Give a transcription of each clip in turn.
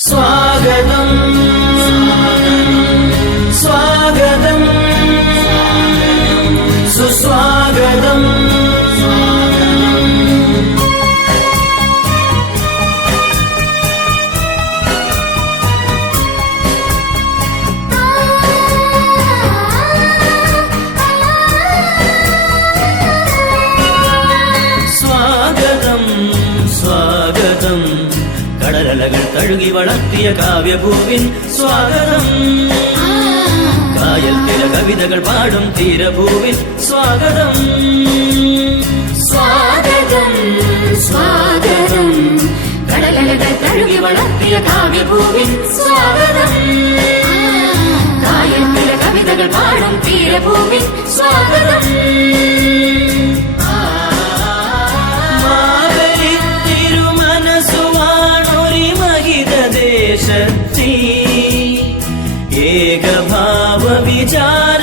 സ്വാഗതം. കടലലകൾ തഴുകി വളർത്തിയ കാവ്യഭൂവിൻ സ്വാഗതം. കായൽ തിര കവിതകൾ പാടും തീരഭൂവിൻ സ്വാഗതം. സ്വാഗതം സ്വാഗതം. കടലലകൾ തഴുകി വളർത്തിയ കാവ്യഭൂവിൻ സ്വാഗതം. കായൽ തിര കവിതകൾ പാടും തീരഭൂവിൻ സ്വാഗതം. ಏಕ ಭಾವ ವಿಚಾರ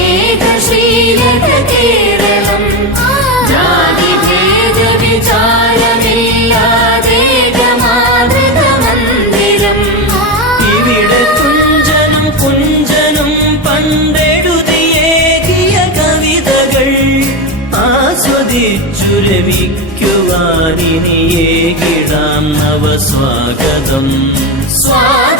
ആസ്വദിച്ചു രവിക്കുവാനിനിയേകിടാം നവസ്വാഗതം സ്വാഗതം. സ്വാഗതം